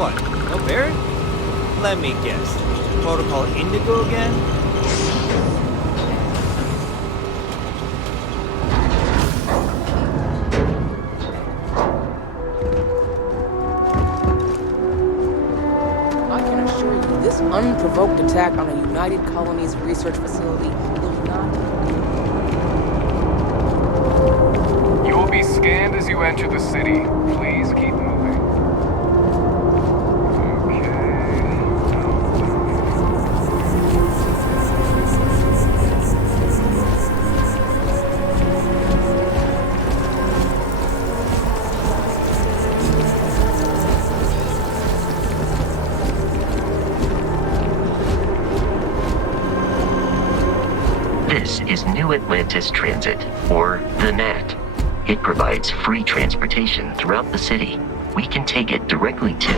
What? No Barrett? Let me guess. Protocol Indigo again? I can assure you, this unprovoked attack on a United Colonies research facility will not... You will be scanned as you enter the city. Please keep moving. This is New Atlantis Transit, or the NAT. It provides free transportation throughout the city. We can take it directly to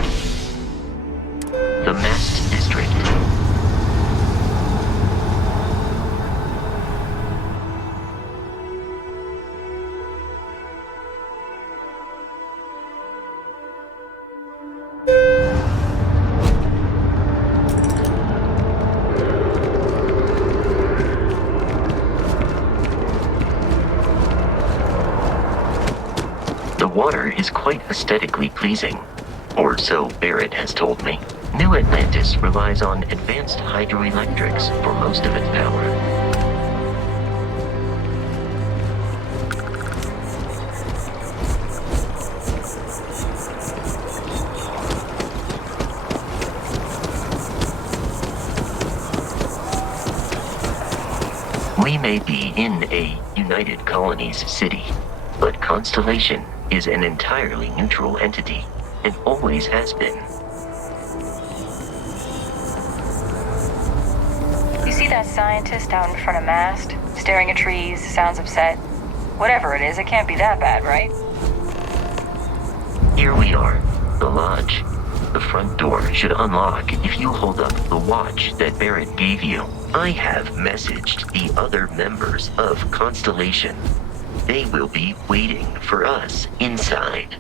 the Mast District. The water is quite aesthetically pleasing, or so Barrett has told me. New Atlantis relies on advanced hydroelectrics for most of its power. We may be in a United Colonies city, but Constellation is an entirely neutral entity, and always has been. You see that scientist out in front of Mast? Staring at trees, sounds upset. Whatever it is, it can't be that bad, right? Here we are, the lodge. The front door should unlock if you hold up the watch that Barrett gave you. I have messaged the other members of Constellation. They will be waiting for us inside.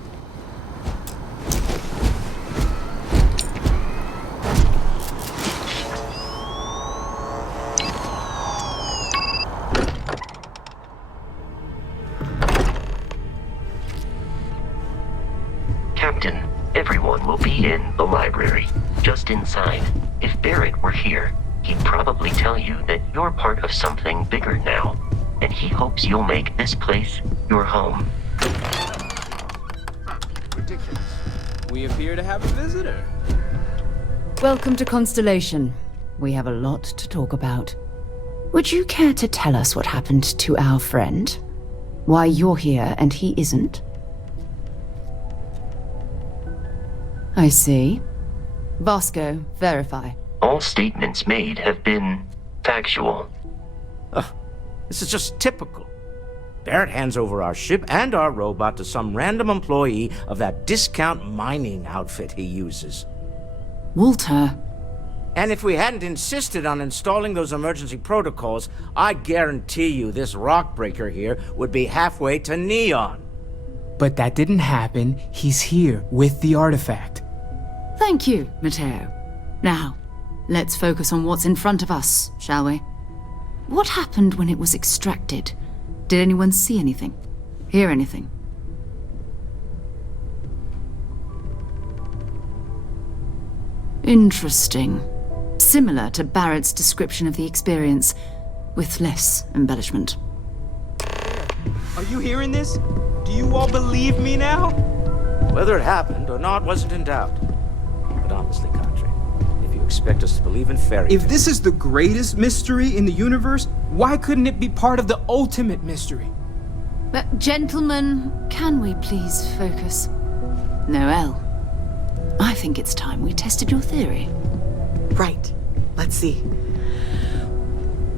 Captain, everyone will be in the library, just inside. If Barrett were here, he'd probably tell you that you're part of something bigger now, and he hopes you'll make this place your home. Ridiculous. We appear to have a visitor. Welcome to Constellation. We have a lot to talk about. Would you care to tell us what happened to our friend? Why you're here and he isn't? I see. Vasco, verify. All statements made have been factual. This is just typical. Barrett hands over our ship and our robot to some random employee of that discount mining outfit he uses. Walter. And if we hadn't insisted on installing those emergency protocols, I guarantee you this rock breaker here would be halfway to Neon. But that didn't happen. He's here with the artifact. Thank you, Matteo. Now, let's focus on what's in front of us, shall we? What happened when it was extracted? Did anyone see anything? Hear anything? Interesting. Similar to Barrett's description of the experience, with less embellishment. Are you hearing this? Do you all believe me now? Whether it happened or not wasn't in doubt. But honestly, Country, if you expect us to believe in fairy tales... If this is the greatest mystery in the universe, why couldn't it be part of the ultimate mystery? But gentlemen, can we please focus? Noel, I think it's time we tested your theory. Right. Let's see.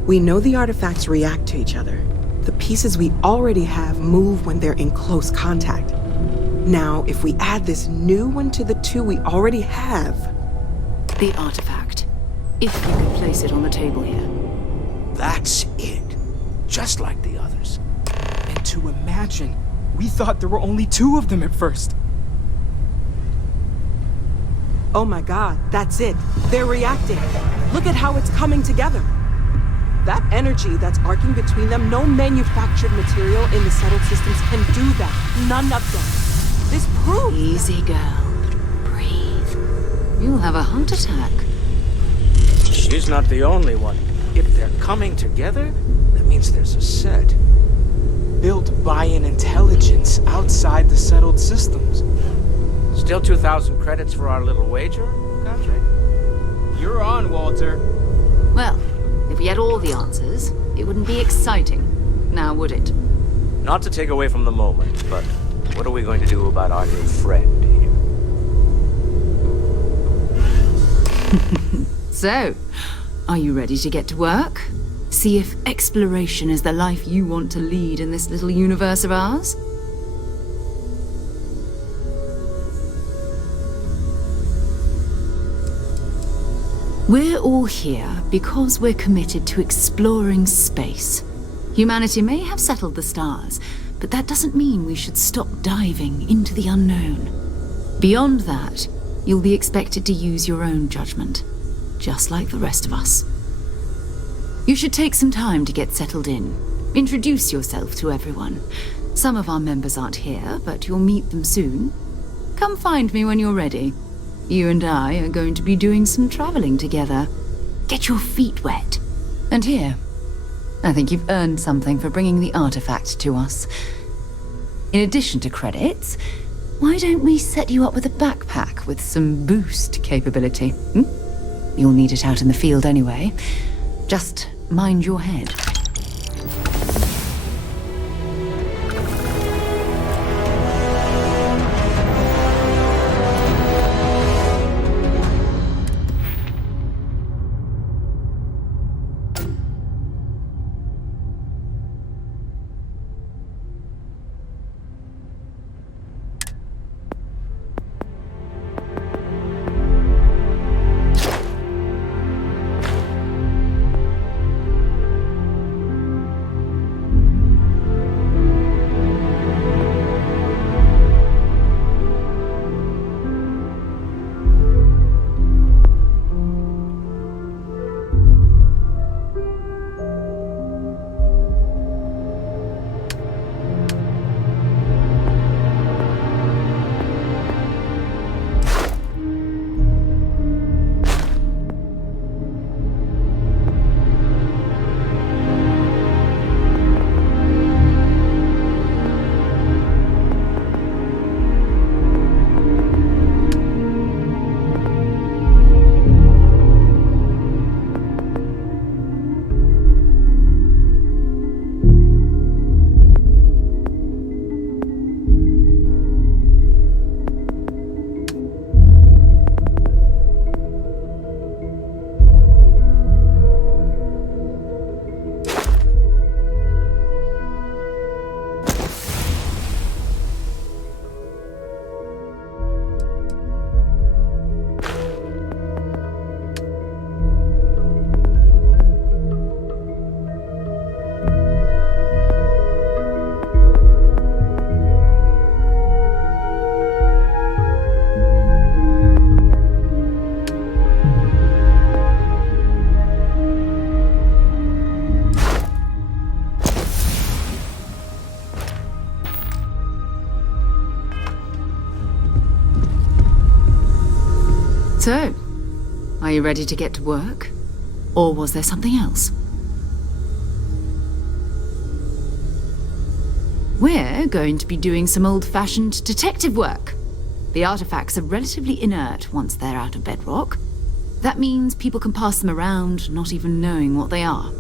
We know the artifacts react to each other. The pieces we already have move when they're in close contact. Now, if we add this new one to the two we already have... The artifact. If you could place it on the table here. That's it. Just like the others. And to imagine, we thought there were only two of them at first. Oh my god, that's it. They're reacting. Look at how it's coming together. That energy that's arcing between them, no manufactured material in the settled systems can do that. None of them. This proves... Easy, girl. Breathe. You'll have a heart attack. She's not the only one. If they're coming together, that means there's a set. Built by an intelligence outside the settled systems. Still 2,000 credits for our little wager, Country? You're on, Walter. Well, if we had all the answers, it wouldn't be exciting. Now, would it? Not to take away from the moment, but what are we going to do about our new friend here? So, are you ready to get to work? See if exploration is the life you want to lead in this little universe of ours? We're all here because we're committed to exploring space. Humanity may have settled the stars, but that doesn't mean we should stop diving into the unknown. Beyond that, you'll be expected to use your own judgment, just like the rest of us. You should take some time to get settled in. Introduce yourself to everyone. Some of our members aren't here, but you'll meet them soon. Come find me when you're ready. You and I are going to be doing some traveling together. Get your feet wet. And here, I think you've earned something for bringing the artifact to us. In addition to credits, why don't we set you up with a backpack with some boost capability? You'll need it out in the field anyway. Just mind your head. So, are you ready to get to work? Or was there something else? We're going to be doing some old-fashioned detective work. The artifacts are relatively inert once they're out of bedrock. That means people can pass them around, not even knowing what they are.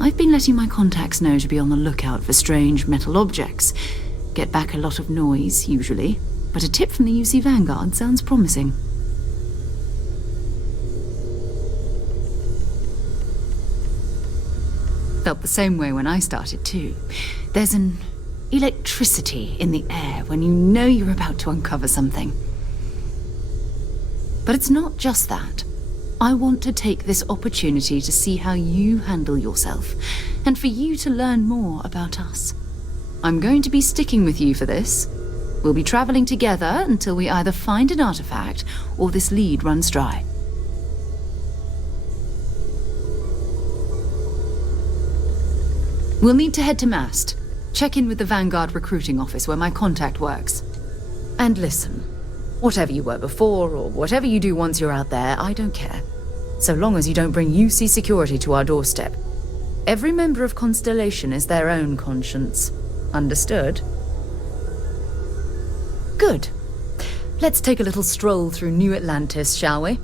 I've been letting my contacts know to be on the lookout for strange metal objects. Get back a lot of noise, usually, but a tip from the UC Vanguard sounds promising. Felt the same way when I started too. There's an electricity in the air when you know you're about to uncover something. But it's not just that. I want to take this opportunity to see how you handle yourself, and for you to learn more about us. I'm going to be sticking with you for this. We'll be traveling together until we either find an artifact or this lead runs dry. We'll need to head to Mast. Check in with the Vanguard recruiting office where my contact works. And listen, whatever you were before or whatever you do once you're out there, I don't care. So long as you don't bring UC security to our doorstep. Every member of Constellation is their own conscience. Understood? Good. Let's take a little stroll through New Atlantis, shall we?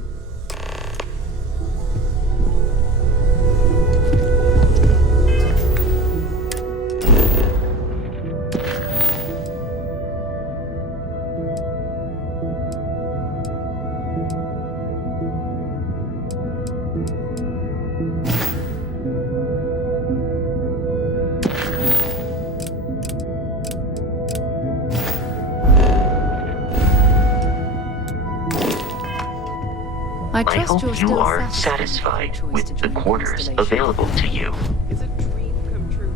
I hope you are satisfied with the quarters available to you. It's a dream come true.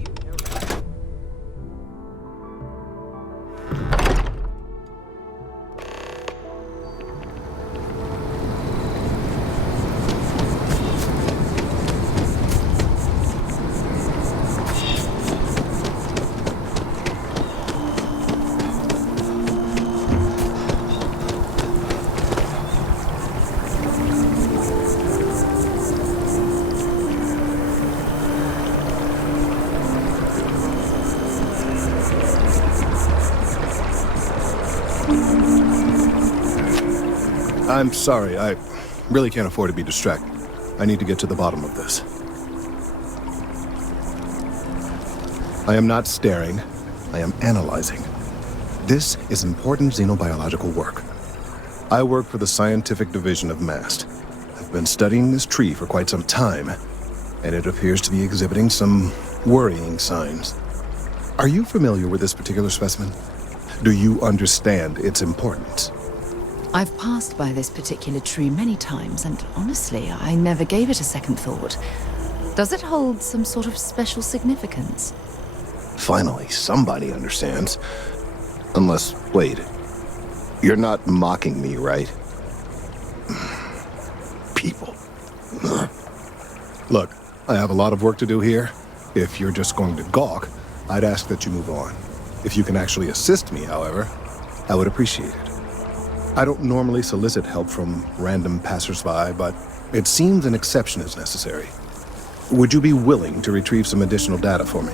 You know that. I'm sorry, I really can't afford to be distracted. I need to get to the bottom of this. I am not staring, I am analyzing. This is important xenobiological work. I work for the scientific division of MAST. I've been studying this tree for quite some time, and it appears to be exhibiting some worrying signs. Are you familiar with this particular specimen? Do you understand its importance? I've passed by this particular tree many times, and honestly, I never gave it a second thought. Does it hold some sort of special significance? Finally, somebody understands. Unless, wait. You're not mocking me, right? People. Look, I have a lot of work to do here. If you're just going to gawk, I'd ask that you move on. If you can actually assist me, however, I would appreciate it. I don't normally solicit help from random passersby, but it seems an exception is necessary. Would you be willing to retrieve some additional data for me?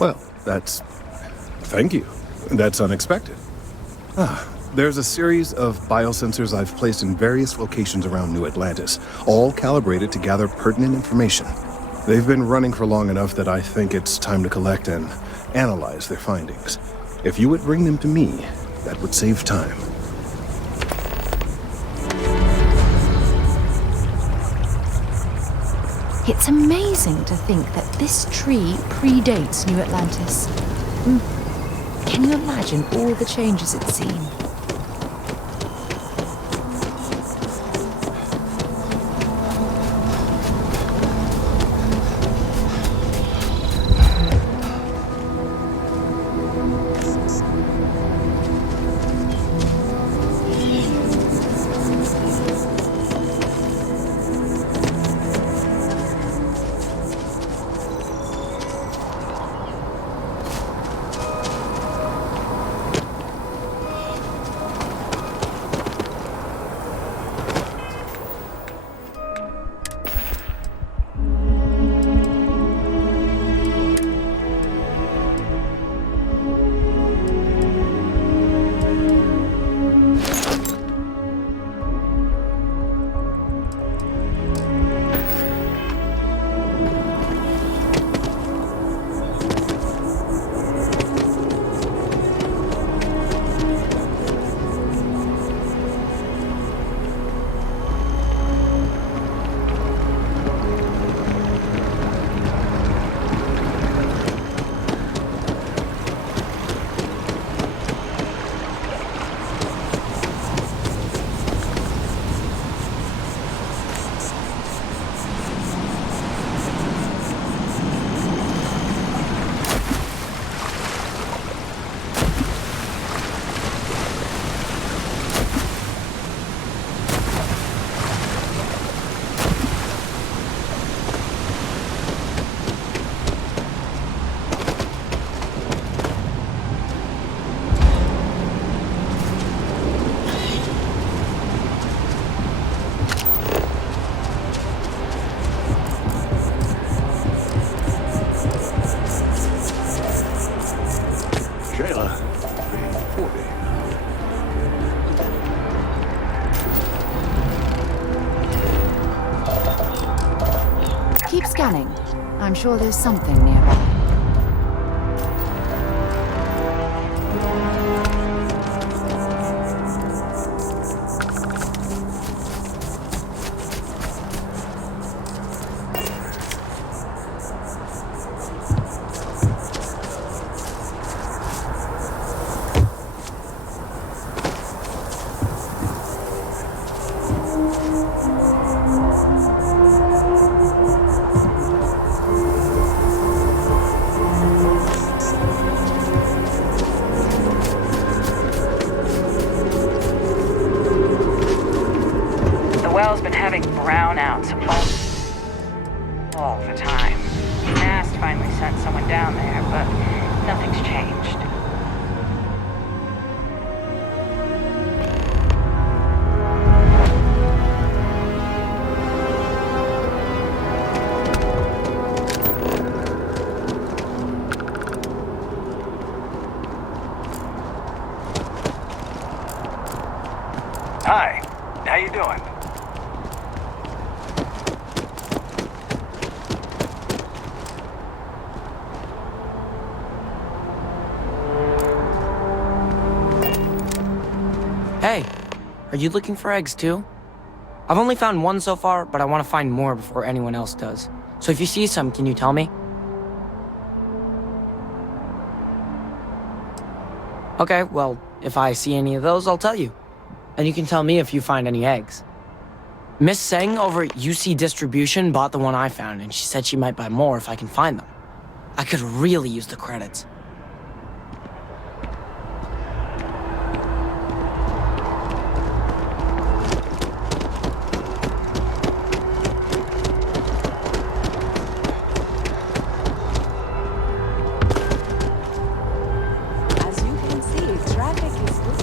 Well, thank you. That's unexpected. There's a series of biosensors I've placed in various locations around New Atlantis, all calibrated to gather pertinent information. They've been running for long enough that I think it's time to collect and analyze their findings. If you would bring them to me, that would save time. It's amazing to think that this tree predates New Atlantis. Can you imagine all the changes it's seen? scanning. I'm sure there's something nearby. The well's been having brownouts all the time. Nast finally sent someone down there, but nothing's changed. Hi, how you doing? Hey, are you looking for eggs too? I've only found one so far, but I want to find more before anyone else does. So if you see some, can you tell me? Okay, well, if I see any of those, I'll tell you. And you can tell me if you find any eggs. Miss Seng over at UC Distribution bought the one I found, and she said she might buy more if I can find them. I could really use the credits. As you can see, traffic is good.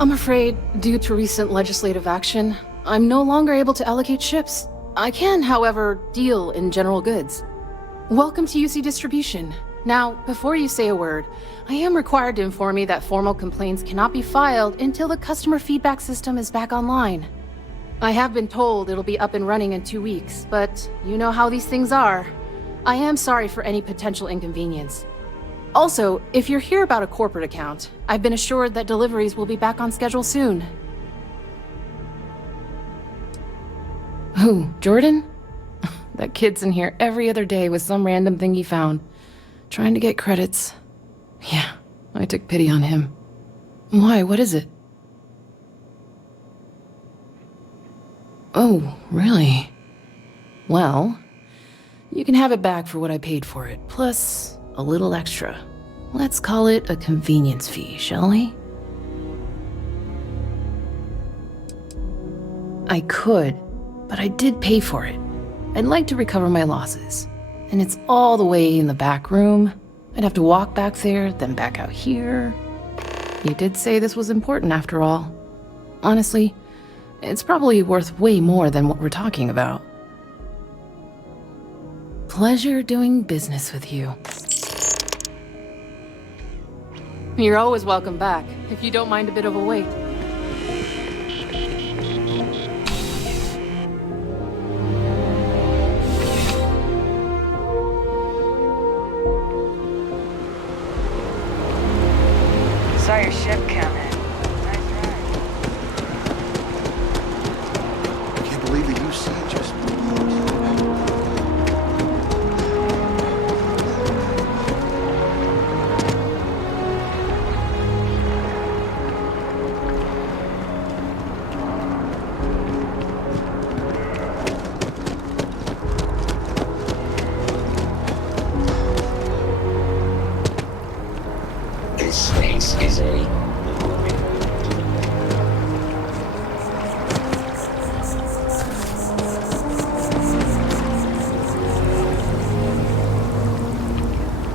I'm afraid, due to recent legislative action, I'm no longer able to allocate ships. I can, however, deal in general goods. Welcome to UC Distribution. Now, before you say a word, I am required to inform you that formal complaints cannot be filed until the customer feedback system is back online. I have been told it'll be up and running in 2 weeks, but you know how these things are. I am sorry for any potential inconvenience. Also, if you're here about a corporate account, I've been assured that deliveries will be back on schedule soon. Who, Jordan? That kid's in here every other day with some random thing he found, trying to get credits. Yeah, I took pity on him. Why, what is it? Oh, really? Well, you can have it back for what I paid for it, plus a little extra. Let's call it a convenience fee, shall we? I could, but I did pay for it. I'd like to recover my losses. And it's all the way in the back room. I'd have to walk back there, then back out here. You did say this was important after all. Honestly, it's probably worth way more than what we're talking about. Pleasure doing business with you. You're always welcome back, if you don't mind a bit of a wait. Saw your ship coming. Nice ride. I can't believe that you said just... This space is a...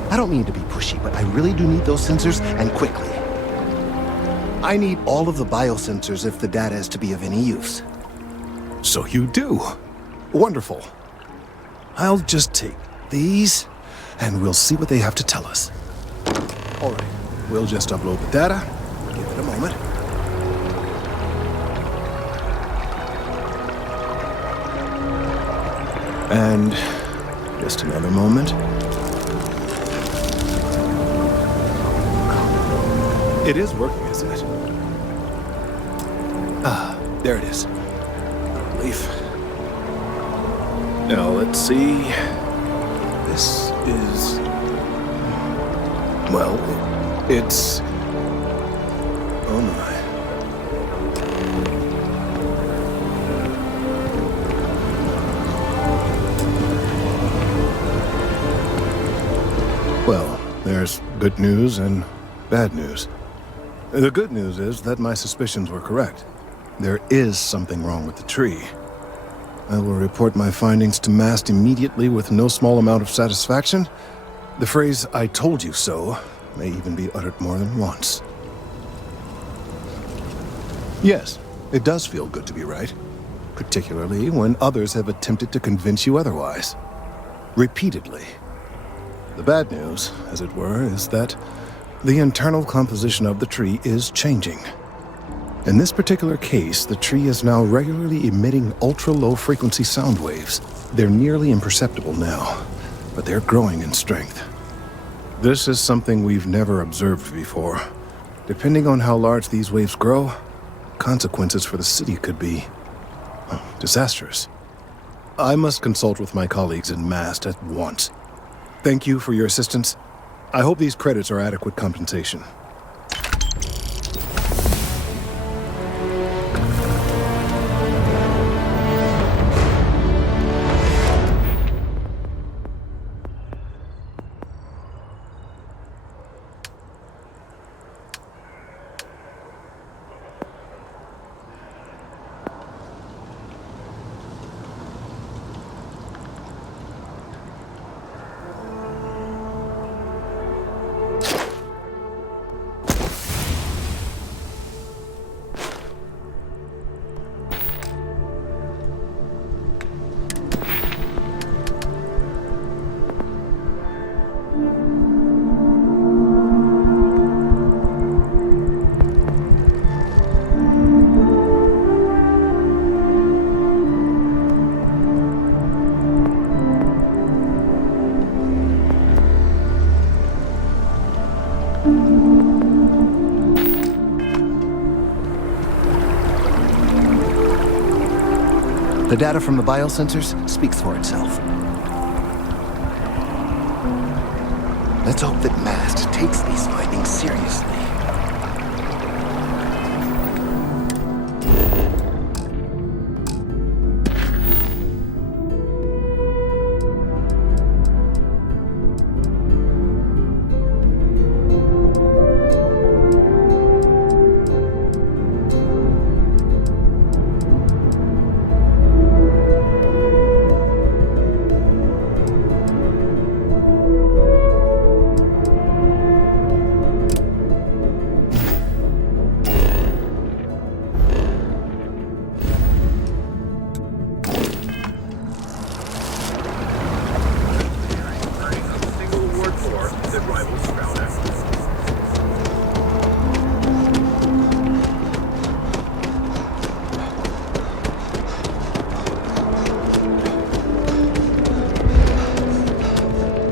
I don't mean to be pushy, but I really do need those sensors, and quickly. I need all of the biosensors if the data is to be of any use. So you do. Wonderful. I'll just take these, and we'll see what they have to tell us. All right, we'll just upload the data. Give it a moment. And just another moment. It is working, isn't it? Ah, there it is. Relief. Now, let's see. This is... well, it's... oh my. Well, there's good news and bad news. The good news is that my suspicions were correct. There is something wrong with the tree. I will report my findings to MAST immediately with no small amount of satisfaction. The phrase, "I told you so," may even be uttered more than once. Yes, it does feel good to be right, particularly when others have attempted to convince you otherwise. Repeatedly. The bad news, as it were, is that the internal composition of the tree is changing. In this particular case, the tree is now regularly emitting ultra-low frequency sound waves. They're nearly imperceptible now, but they're growing in strength. This is something we've never observed before. Depending on how large these waves grow, consequences for the city could be disastrous. I must consult with my colleagues in MAST at once. Thank you for your assistance. I hope these credits are adequate compensation. The data from the biosensors speaks for itself. Let's hope that MAST takes these findings seriously.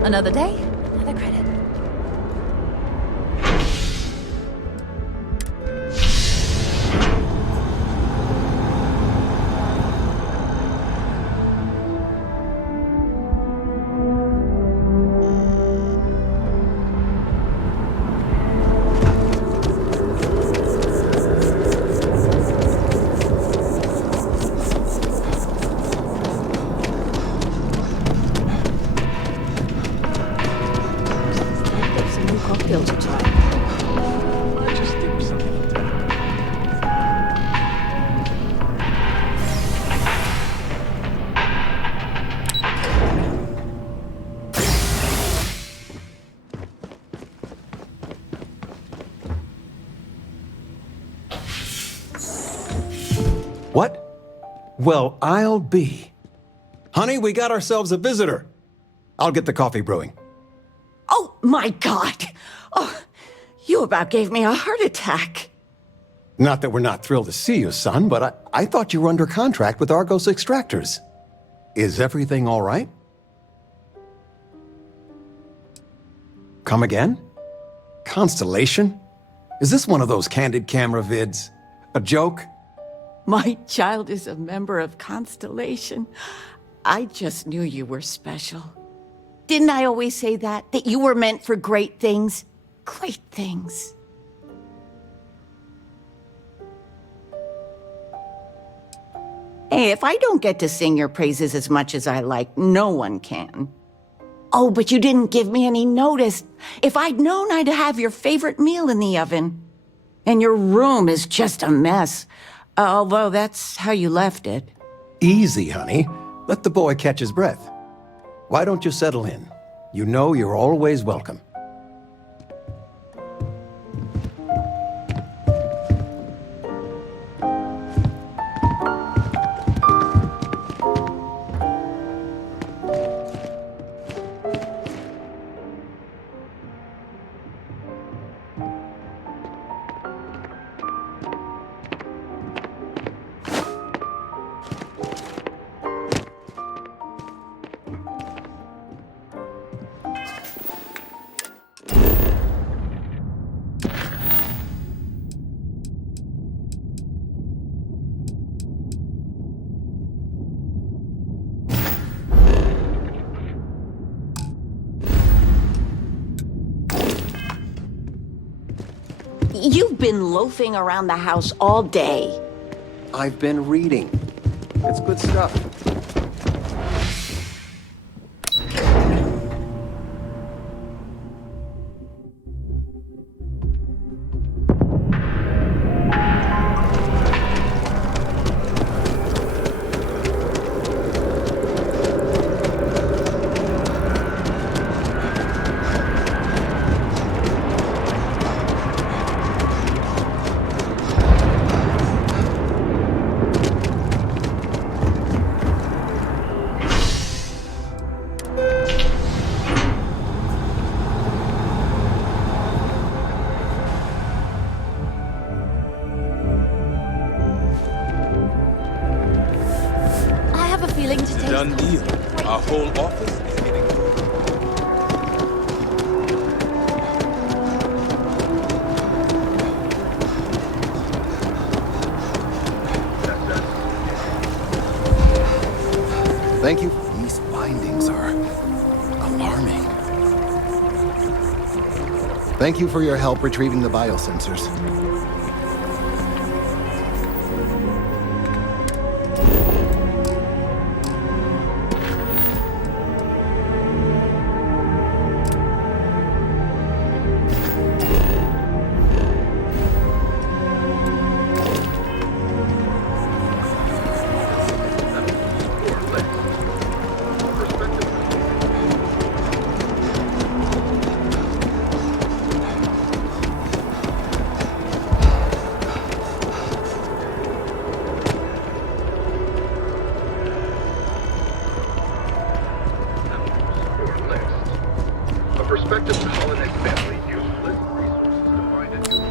Another day, another credit. Cocktail to try. I just dip something in there. What? Well, I'll be. Honey, we got ourselves a visitor. I'll get the coffee brewing. Oh, my God! Oh, you about gave me a heart attack. Not that we're not thrilled to see you, son, but I thought you were under contract with Argos Extractors. Is everything all right? Come again? Constellation? Is this one of those candid camera vids? A joke? My child is a member of Constellation. I just knew you were special. Didn't I always say that? That you were meant for great things? Great things. Hey, if I don't get to sing your praises as much as I like, no one can. Oh, but you didn't give me any notice. If I'd known, I'd have your favorite meal in the oven. And your room is just a mess. Although that's how you left it. Easy, honey. Let the boy catch his breath. Why don't you settle in? You know you're always welcome. You've been loafing around the house all day. I've been reading. It's good stuff. Done deal. Our whole office is getting Thank you. These findings are alarming. Thank you for your help retrieving the biosensors. prospective colonist family useless resources to find a new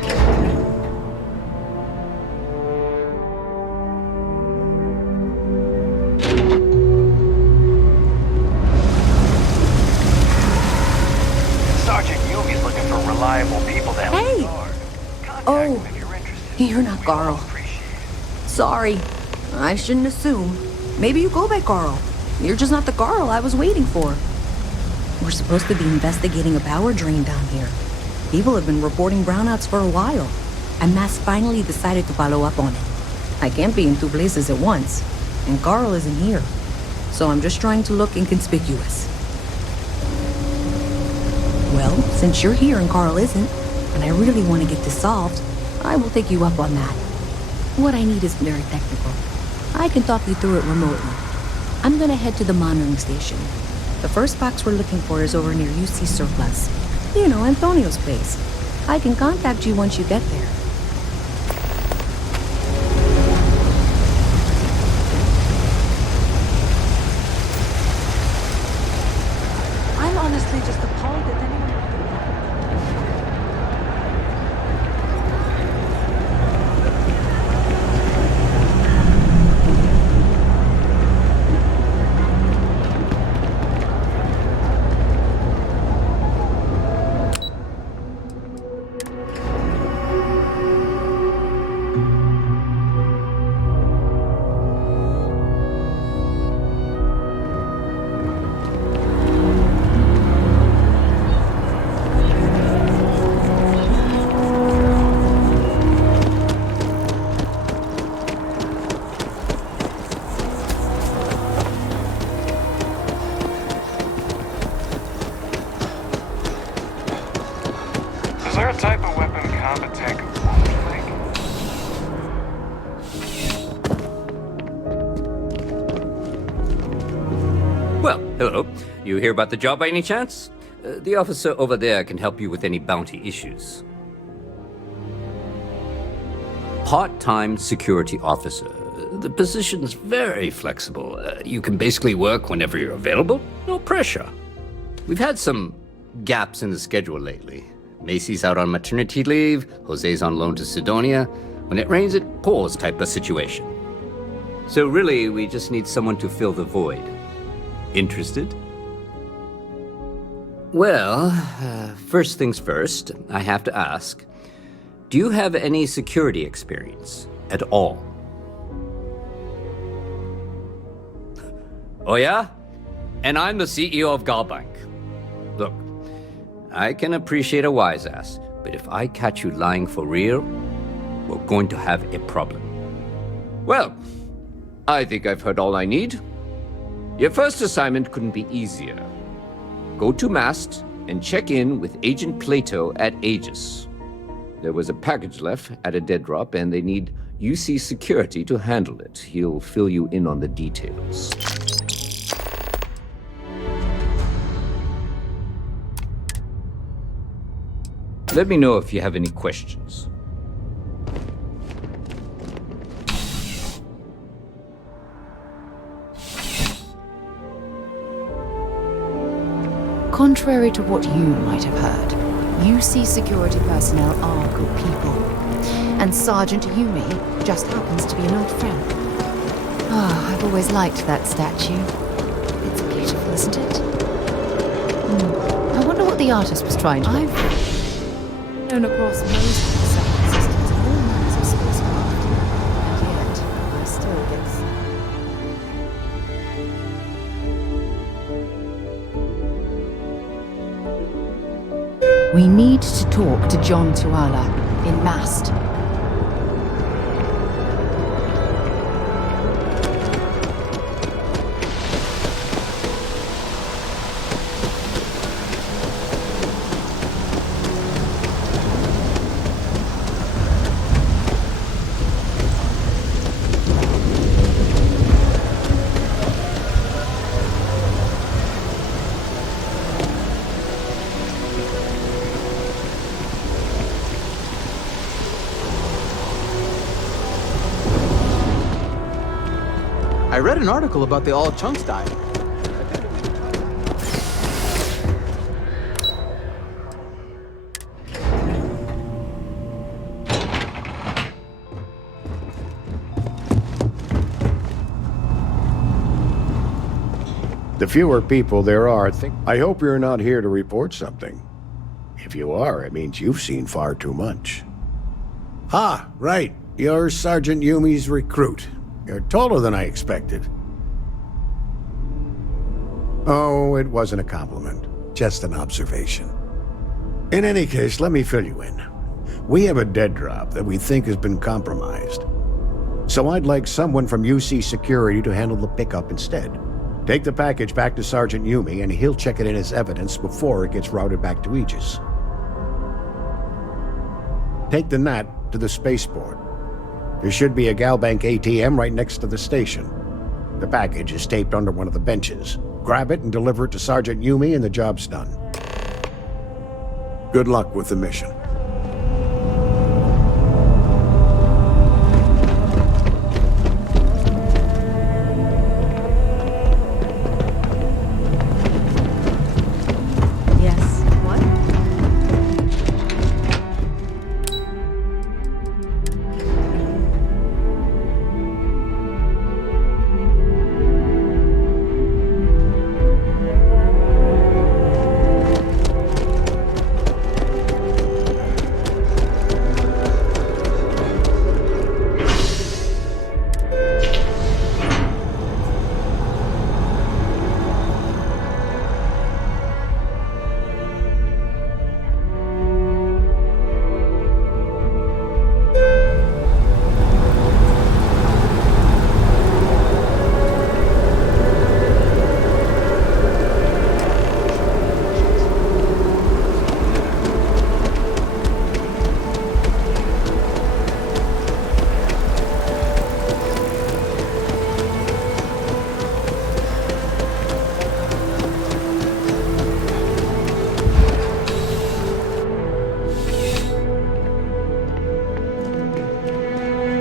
Sergeant Yumi's looking for reliable people to help Hey! guard. Oh, you're not Carl. Sorry. I shouldn't assume. Maybe you go by Carl. You're just not the Carl I was waiting for. We're supposed to be investigating a power drain down here. People have been reporting brownouts for a while, and Mass finally decided to follow up on it. I can't be in two places at once, and Carl isn't here. So I'm just trying to look inconspicuous. Well, since you're here and Carl isn't, and I really want to get this solved, I will take you up on that. What I need is very technical. I can talk you through it remotely. I'm gonna head to the monitoring station. The first box we're looking for is over near UC Surplus. You know, Antonio's place. I can contact you once you get there. type of weapon combat tech won't make. Well, hello. You hear about the job by any chance? The officer over there can help you with any bounty issues. Part-time security officer. The position's very flexible. You can basically work whenever you're available. No pressure. We've had some gaps in the schedule lately. Macy's out on maternity leave, Jose's on loan to Sidonia. When it rains, it pours type of situation. So really, we just need someone to fill the void. Interested? Well, first things first, I have to ask, do you have any security experience at all? Oh yeah? And I'm the CEO of Galbank. Look, I can appreciate a wise ass, but if I catch you lying for real, we're going to have a problem. Well, I think I've heard all I need. Your first assignment couldn't be easier. Go to Mast and check in with Agent Plato at Aegis. There was a package left at a dead drop, and they need UC security to handle it. He'll fill you in on the details. Let me know if you have any questions. Contrary to what you might have heard, UC security personnel are good people. And Sergeant Yumi just happens to be an old friend. Ah, I've always liked that statue. It's beautiful, isn't it? I wonder what the artist was trying to... I've known across most of the second systems all manners of spacecraft. And yet, I still get... We need to talk to John Tuala in Mast. I read an article about the all chunks dying. The fewer people there are, I hope you're not here to report something. If you are, it means you've seen far too much. Ah, right. You're Sergeant Yumi's recruit. You're taller than I expected. Oh, it wasn't a compliment. Just an observation. In any case, let me fill you in. We have a dead drop that we think has been compromised. So I'd like someone from UC Security to handle the pickup instead. Take the package back to Sergeant Yumi, and he'll check it in as evidence before it gets routed back to Aegis. Take the Nat to the spaceport. There should be a Galbank ATM right next to the station. The package is taped under one of the benches. Grab it and deliver it to Sergeant Yumi, and the job's done. Good luck with the mission.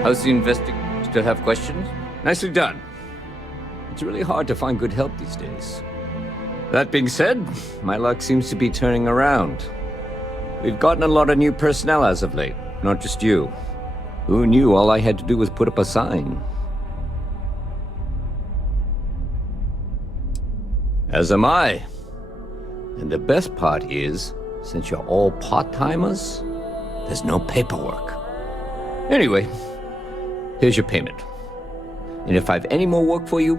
How's the investigation? Still have questions? Nicely done. It's really hard to find good help these days. That being said, my luck seems to be turning around. We've gotten a lot of new personnel as of late, not just you. Who knew all I had to do was put up a sign? As am I. And the best part is, since you're all part-timers, there's no paperwork. Anyway, here's your payment. And if I have any more work for you,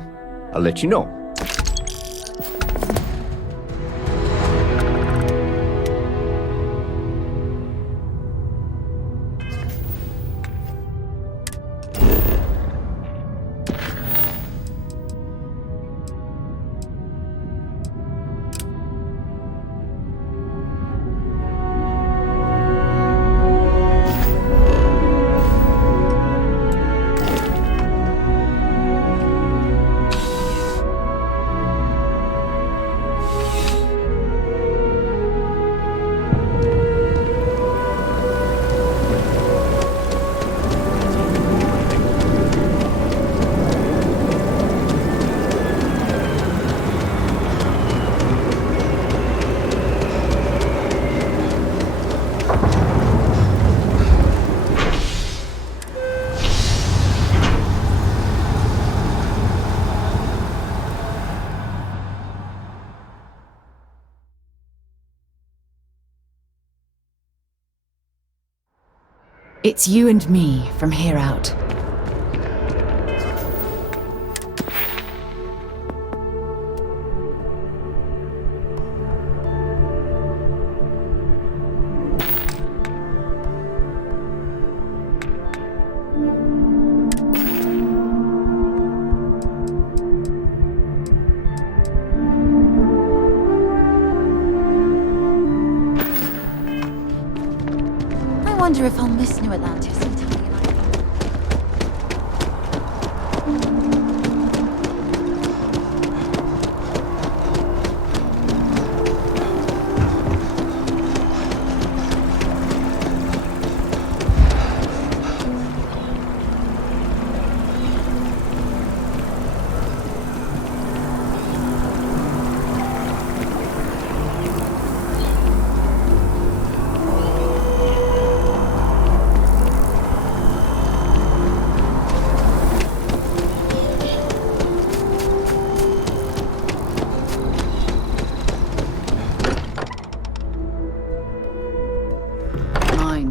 I'll let you know. It's you and me from here out. I wonder if I'll miss New Atlantis in time.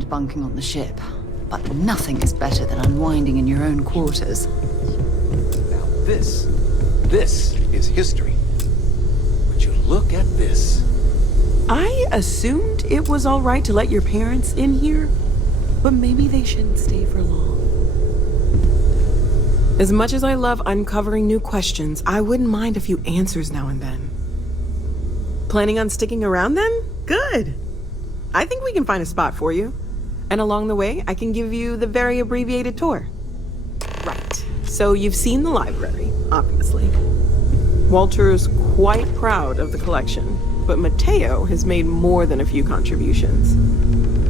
Bunking on the ship, but nothing is better than unwinding in your own quarters. Now this is history. Would you look at this? I assumed it was all right to let your parents in here, but maybe they shouldn't stay for long. As much as I love uncovering new questions, I wouldn't mind a few answers now and then. Planning on sticking around then? Good. I think we can find a spot for you. And along the way, I can give you the very abbreviated tour. Right. So you've seen the library, obviously. Walter's quite proud of the collection, but Mateo has made more than a few contributions.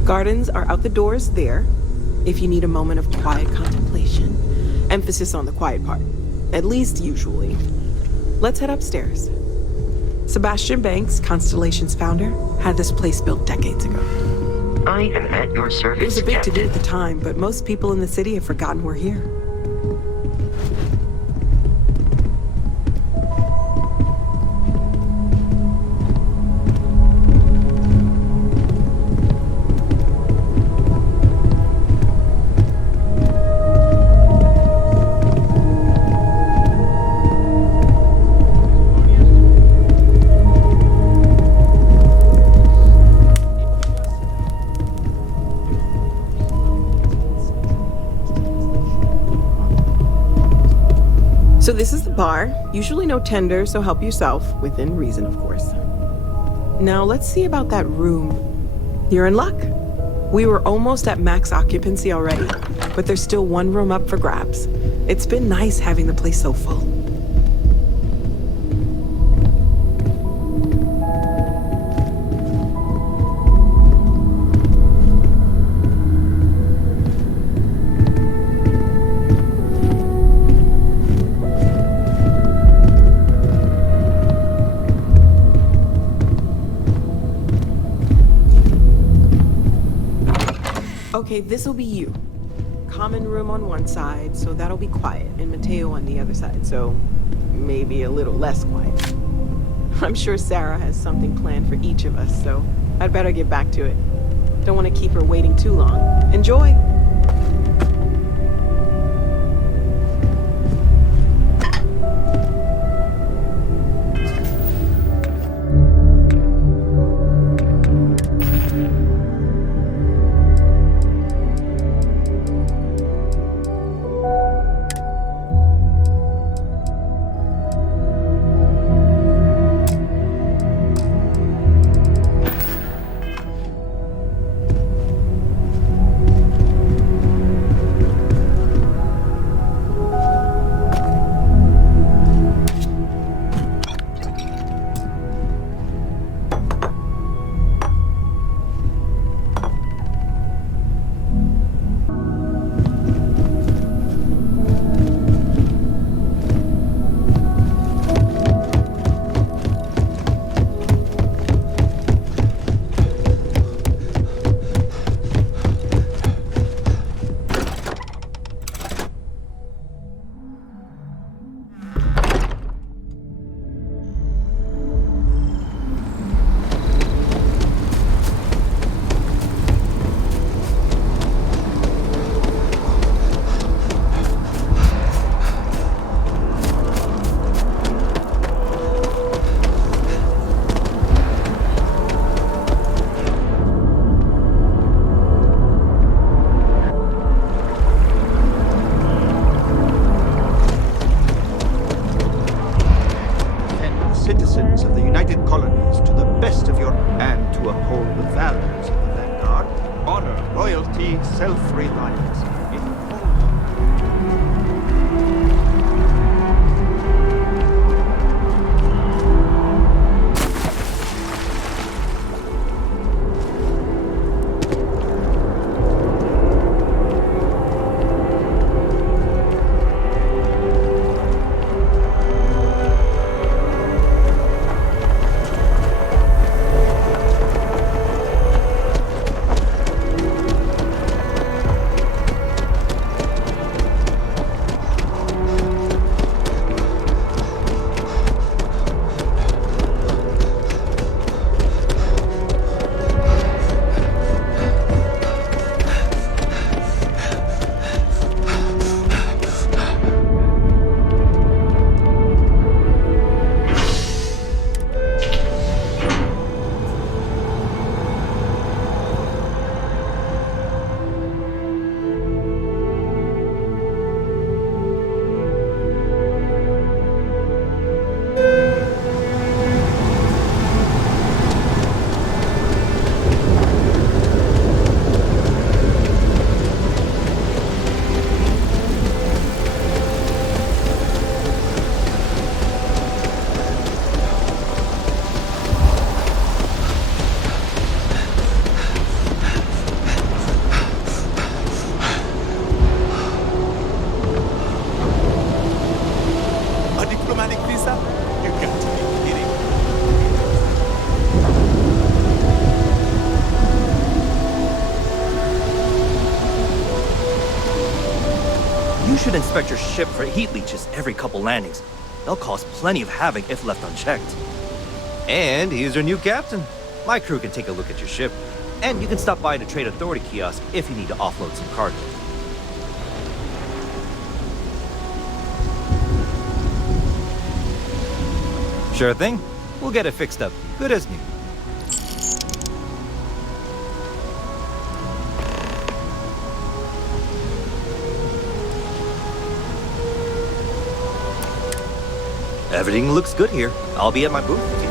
Gardens are out the doors there, if you need a moment of quiet contemplation. Emphasis on the quiet part, at least usually. Let's head upstairs. Sebastian Banks, Constellation's founder, had this place built decades ago. I am at your service, It was a big Captain. to-do at the time, but most people in the city have forgotten we're here. So this is the bar. Usually no tender, so help yourself, within reason, of course. Now let's see about that room. You're in luck. We were almost at max occupancy already, but there's still one room up for grabs. It's been nice having the place so full. Okay, this'll be you. Common room on one side, so that'll be quiet, and Mateo on the other side, so maybe a little less quiet. I'm sure Sarah has something planned for each of us, so I'd better get back to it. Don't want to keep her waiting too long. Enjoy! Citizens of the United Colonies, to the best of your and to uphold the values of the Vanguard, honor, loyalty, self-reliance. You should inspect your ship for heat leeches every couple landings. They'll cause plenty of havoc if left unchecked. And he's your new captain. My crew can take a look at your ship, and you can stop by the Trade Authority kiosk if you need to offload some cargo. Sure thing. We'll get it fixed up. Good as new. Everything looks good here. I'll be at my booth if you